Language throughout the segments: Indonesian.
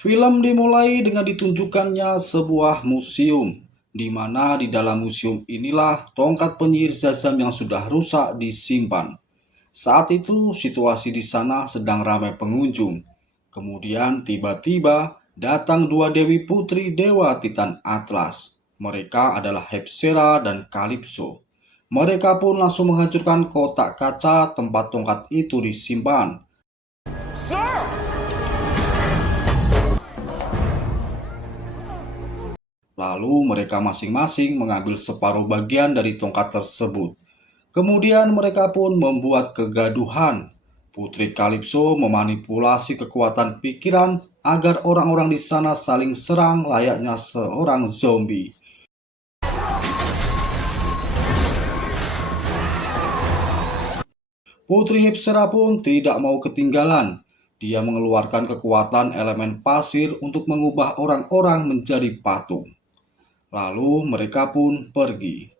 Film dimulai dengan ditunjukkannya sebuah museum, di mana di dalam museum inilah tongkat penyihir Shazam yang sudah rusak disimpan. Saat itu situasi di sana sedang ramai pengunjung. Kemudian tiba-tiba datang dua dewi putri dewa Titan Atlas. Mereka adalah Hepsera dan Calypso. Mereka pun langsung menghancurkan kotak kaca tempat tongkat itu disimpan. Lalu mereka masing-masing mengambil separuh bagian dari tongkat tersebut. Kemudian mereka pun membuat kegaduhan. Putri Calypso memanipulasi kekuatan pikiran agar orang-orang di sana saling serang layaknya seorang zombie. Putri Hepsera pun tidak mau ketinggalan. Dia mengeluarkan kekuatan elemen pasir untuk mengubah orang-orang menjadi patung. Lalu mereka pun pergi.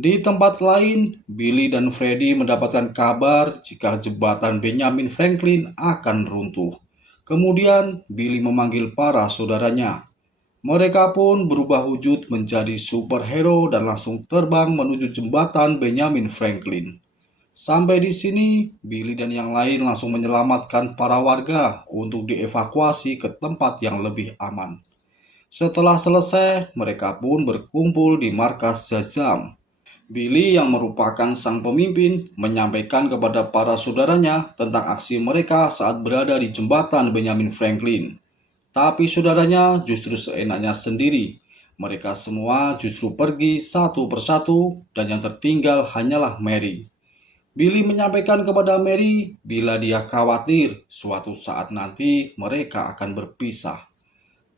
Di tempat lain, Billy dan Freddy mendapatkan kabar jika jembatan Benjamin Franklin akan runtuh. Kemudian Billy memanggil para saudaranya. Mereka pun berubah wujud menjadi superhero dan langsung terbang menuju jembatan Benjamin Franklin. Sampai di sini, Billy dan yang lain langsung menyelamatkan para warga untuk dievakuasi ke tempat yang lebih aman. Setelah selesai, mereka pun berkumpul di markas Shazam. Billy yang merupakan sang pemimpin menyampaikan kepada para saudaranya tentang aksi mereka saat berada di jembatan Benjamin Franklin. Tapi saudaranya justru seenaknya sendiri. Mereka semua justru pergi satu persatu dan yang tertinggal hanyalah Mary. Billy menyampaikan kepada Mary bila dia khawatir suatu saat nanti mereka akan berpisah.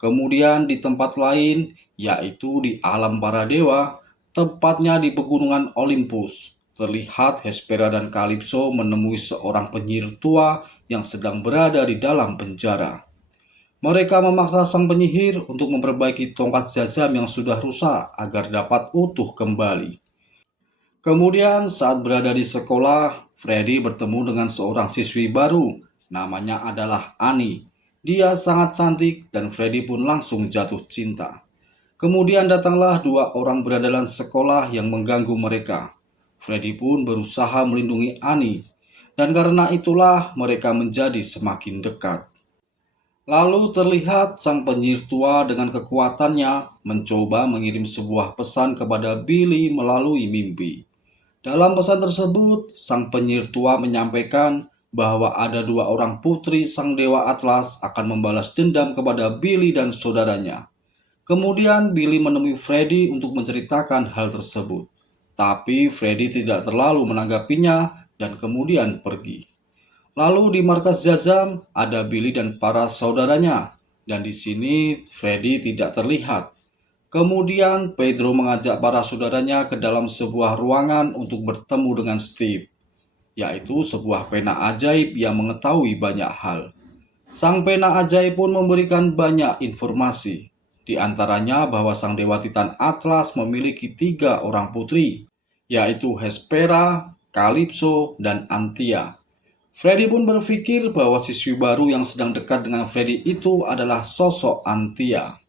Kemudian di tempat lain, yaitu di alam para dewa, tepatnya di pegunungan Olympus, terlihat Hespera dan Calypso menemui seorang penyihir tua yang sedang berada di dalam penjara. Mereka memaksa sang penyihir untuk memperbaiki tongkat Shazam yang sudah rusak agar dapat utuh kembali. Kemudian saat berada di sekolah, Freddy bertemu dengan seorang siswi baru, namanya adalah Annie. Dia sangat cantik dan Freddy pun langsung jatuh cinta. Kemudian datanglah dua orang berandalan sekolah yang mengganggu mereka. Freddy pun berusaha melindungi Annie, dan karena itulah mereka menjadi semakin dekat. Lalu terlihat sang penyihir tua dengan kekuatannya mencoba mengirim sebuah pesan kepada Billy melalui mimpi. Dalam pesan tersebut, sang penyihir tua menyampaikan bahwa ada dua orang putri sang dewa Atlas akan membalas dendam kepada Billy dan saudaranya. Kemudian Billy menemui Freddy untuk menceritakan hal tersebut. Tapi Freddy tidak terlalu menanggapinya dan kemudian pergi. Lalu di markas Shazam ada Billy dan para saudaranya. Dan di sini Freddy tidak terlihat. Kemudian Pedro mengajak para saudaranya ke dalam sebuah ruangan untuk bertemu dengan Steve, yaitu sebuah pena ajaib yang mengetahui banyak hal. Sang pena ajaib pun memberikan banyak informasi, di antaranya bahwa sang dewa Titan Atlas memiliki 3 orang putri, yaitu Hespera, Calypso, dan Antia. Freddy pun berpikir bahwa siswi baru yang sedang dekat dengan Freddy itu adalah sosok Antia.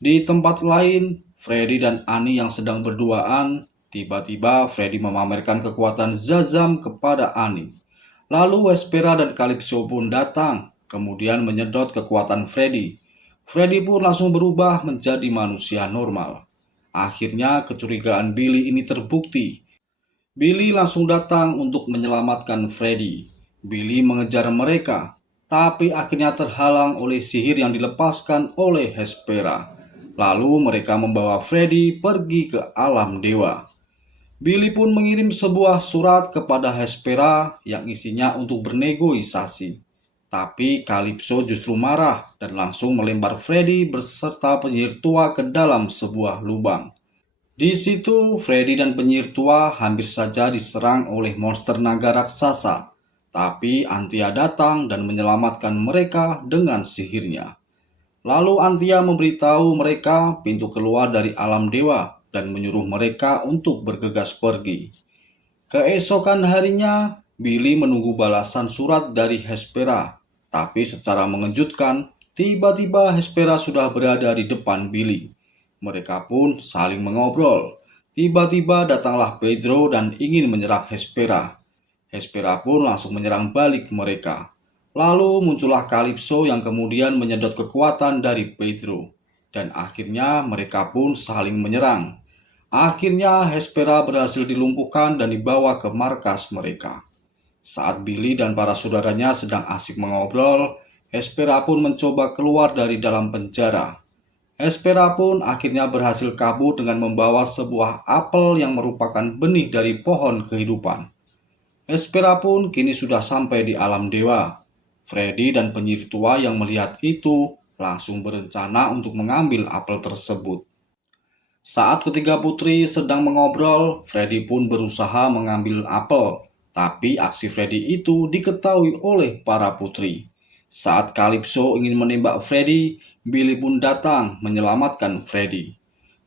Di tempat lain, Freddy dan Annie yang sedang berduaan, tiba-tiba Freddy memamerkan kekuatan Shazam kepada Annie. Lalu Hespera dan Calypso pun datang, kemudian menyedot kekuatan Freddy. Freddy pun langsung berubah menjadi manusia normal. Akhirnya kecurigaan Billy ini terbukti. Billy langsung datang untuk menyelamatkan Freddy. Billy mengejar mereka, tapi akhirnya terhalang oleh sihir yang dilepaskan oleh Hespera. Lalu mereka membawa Freddy pergi ke alam dewa. Billy pun mengirim sebuah surat kepada Hespera yang isinya untuk bernegosiasi. Tapi Calypso justru marah dan langsung melempar Freddy beserta penyihir tua ke dalam sebuah lubang. Di situ, Freddy dan penyihir tua hampir saja diserang oleh monster naga raksasa. Tapi Antia datang dan menyelamatkan mereka dengan sihirnya. Lalu Antia memberitahu mereka pintu keluar dari alam dewa dan menyuruh mereka untuk bergegas pergi. Keesokan harinya, Billy menunggu balasan surat dari Hespera. Tapi secara mengejutkan, tiba-tiba Hespera sudah berada di depan Billy. Mereka pun saling mengobrol. Tiba-tiba datanglah Pedro dan ingin menyerang Hespera. Hespera pun langsung menyerang balik mereka. Lalu muncullah Calypso yang kemudian menyedot kekuatan dari Pedro. Dan akhirnya mereka pun saling menyerang. Akhirnya Hespera berhasil dilumpuhkan dan dibawa ke markas mereka. Saat Billy dan para saudaranya sedang asik mengobrol, Hespera pun mencoba keluar dari dalam penjara. Hespera pun akhirnya berhasil kabur dengan membawa sebuah apel yang merupakan benih dari pohon kehidupan. Hespera pun kini sudah sampai di alam dewa. Freddy dan penyihir tua yang melihat itu langsung berencana untuk mengambil apel tersebut. Saat ketiga putri sedang mengobrol, Freddy pun berusaha mengambil apel. Tapi aksi Freddy itu diketahui oleh para putri. Saat Calypso ingin menembak Freddy, Billy pun datang menyelamatkan Freddy.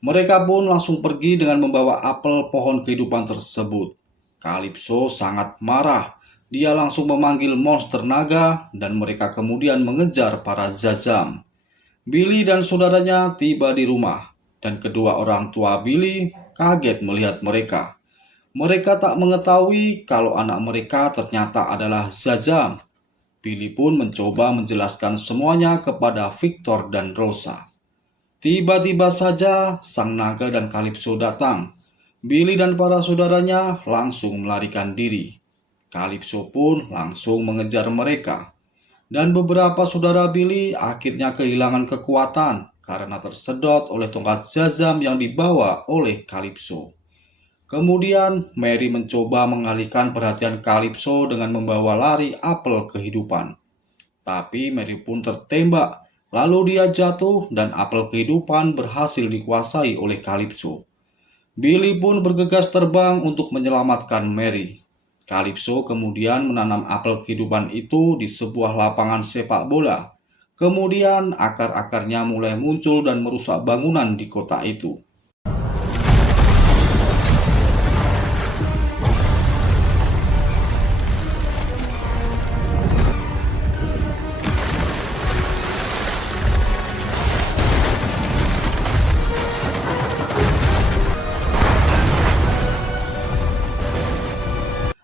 Mereka pun langsung pergi dengan membawa apel pohon kehidupan tersebut. Calypso sangat marah. Dia langsung memanggil monster naga dan mereka kemudian mengejar para Zazam. Billy dan saudaranya tiba di rumah. Dan kedua orang tua Billy kaget melihat mereka. Mereka tak mengetahui kalau anak mereka ternyata adalah Zazam. Billy pun mencoba menjelaskan semuanya kepada Victor dan Rosa. Tiba-tiba saja sang naga dan Calypso datang. Billy dan para saudaranya langsung melarikan diri. Calypso pun langsung mengejar mereka. Dan beberapa saudara Billy akhirnya kehilangan kekuatan karena tersedot oleh tongkat Zazam yang dibawa oleh Calypso. Kemudian Mary mencoba mengalihkan perhatian Calypso dengan membawa lari apel kehidupan. Tapi Mary pun tertembak, lalu dia jatuh dan apel kehidupan berhasil dikuasai oleh Calypso. Billy pun bergegas terbang untuk menyelamatkan Mary. Calypso kemudian menanam apel kehidupan itu di sebuah lapangan sepak bola. Kemudian akar-akarnya mulai muncul dan merusak bangunan di kota itu.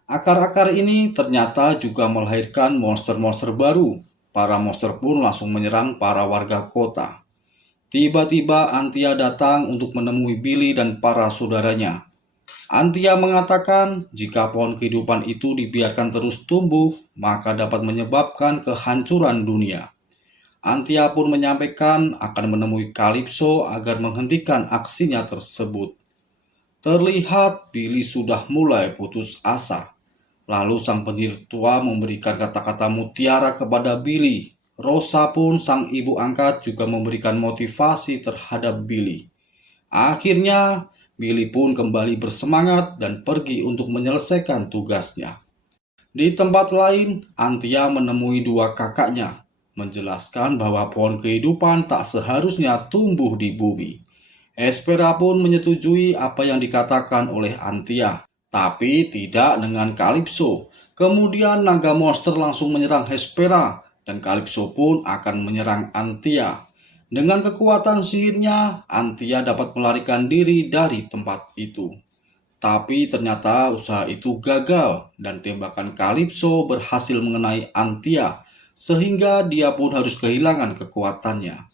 Akar-akar ini ternyata juga melahirkan monster-monster baru. Para monster pun langsung menyerang para warga kota. Tiba-tiba Antia datang untuk menemui Billy dan para saudaranya. Antia mengatakan jika pohon kehidupan itu dibiarkan terus tumbuh, maka dapat menyebabkan kehancuran dunia. Antia pun menyampaikan akan menemui Calypso agar menghentikan aksinya tersebut. Terlihat Billy sudah mulai putus asa. Lalu sang penyihir tua memberikan kata-kata mutiara kepada Billy. Rosa pun sang ibu angkat juga memberikan motivasi terhadap Billy. Akhirnya Billy pun kembali bersemangat dan pergi untuk menyelesaikan tugasnya. Di tempat lain, Antia menemui dua kakaknya, menjelaskan bahwa pohon kehidupan tak seharusnya tumbuh di bumi. Hespera pun menyetujui apa yang dikatakan oleh Antia. Tapi tidak dengan Calypso. Kemudian naga monster langsung menyerang Hespera dan Calypso pun akan menyerang Antia. Dengan kekuatan sihirnya, Antia dapat melarikan diri dari tempat itu. Tapi ternyata usaha itu gagal dan tembakan Calypso berhasil mengenai Antia sehingga dia pun harus kehilangan kekuatannya.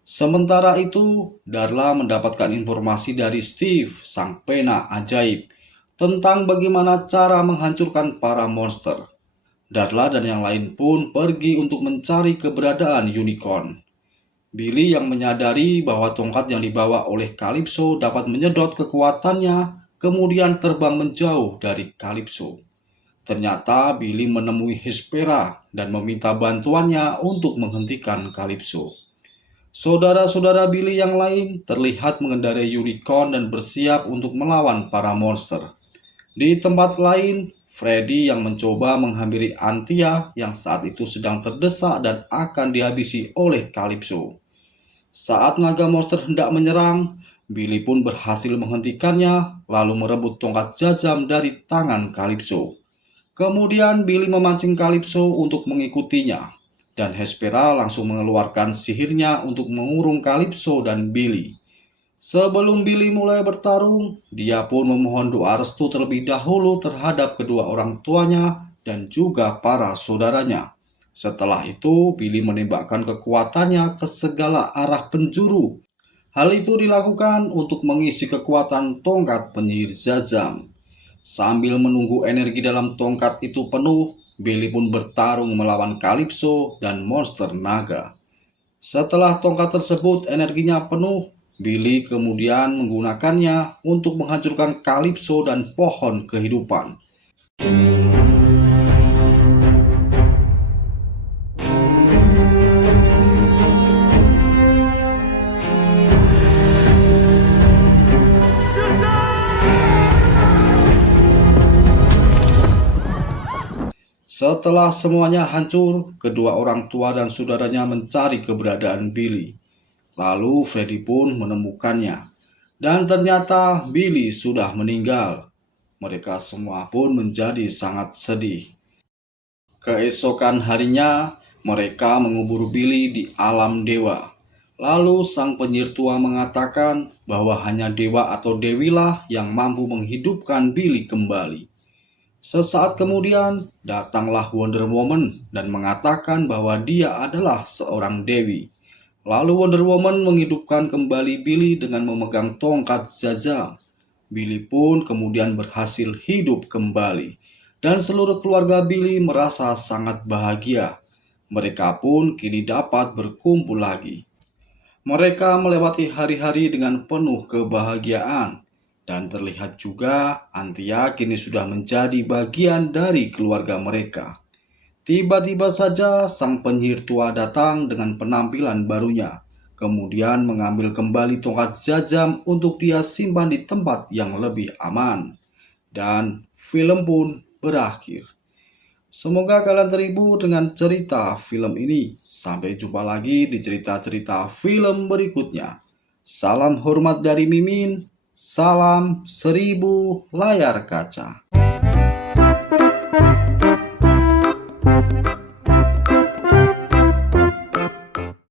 Sementara itu, Darla mendapatkan informasi dari Steve, sang pena ajaib, tentang bagaimana cara menghancurkan para monster. Darla dan yang lain pun pergi untuk mencari keberadaan unicorn. Billy yang menyadari bahwa tongkat yang dibawa oleh Calypso dapat menyedot kekuatannya, kemudian terbang menjauh dari Calypso. Ternyata Billy menemui Hespera dan meminta bantuannya untuk menghentikan Calypso. Saudara-saudara Billy yang lain terlihat mengendarai unicorn dan bersiap untuk melawan para monster. Di tempat lain, Freddy yang mencoba menghampiri Antia yang saat itu sedang terdesak dan akan dihabisi oleh Calypso. Saat naga monster hendak menyerang, Billy pun berhasil menghentikannya lalu merebut tongkat Shazam dari tangan Calypso. Kemudian Billy memancing Calypso untuk mengikutinya, dan Hespera langsung mengeluarkan sihirnya untuk mengurung Calypso dan Billy. Sebelum Billy mulai bertarung, dia pun memohon doa restu terlebih dahulu terhadap kedua orang tuanya dan juga para saudaranya. Setelah itu, Billy menembakkan kekuatannya ke segala arah penjuru. Hal itu dilakukan untuk mengisi kekuatan tongkat penyihir Shazam. Sambil menunggu energi dalam tongkat itu penuh, Billy pun bertarung melawan Calypso dan monster naga. Setelah tongkat tersebut energinya penuh, Billy kemudian menggunakannya untuk menghancurkan Calypso dan pohon kehidupan. Setelah semuanya hancur, kedua orang tua dan saudaranya mencari keberadaan Billy. Lalu Freddy pun menemukannya. Dan ternyata Billy sudah meninggal. Mereka semua pun menjadi sangat sedih. Keesokan harinya, mereka mengubur Billy di alam dewa. Lalu sang penyihir tua mengatakan bahwa hanya dewa atau dewilah yang mampu menghidupkan Billy kembali. Sesaat kemudian, datanglah Wonder Woman dan mengatakan bahwa dia adalah seorang dewi. Lalu Wonder Woman menghidupkan kembali Billy dengan memegang tongkat Shazam. Billy pun kemudian berhasil hidup kembali. Dan seluruh keluarga Billy merasa sangat bahagia. Mereka pun kini dapat berkumpul lagi. Mereka melewati hari-hari dengan penuh kebahagiaan. Dan terlihat juga Antia kini sudah menjadi bagian dari keluarga mereka. Tiba-tiba saja sang penyihir tua datang dengan penampilan barunya. Kemudian mengambil kembali tongkat Shazam untuk dia simpan di tempat yang lebih aman. Dan film pun berakhir. Semoga kalian terhibur dengan cerita film ini. Sampai jumpa lagi di cerita-cerita film berikutnya. Salam hormat dari Mimin. Salam 1000 layar kaca.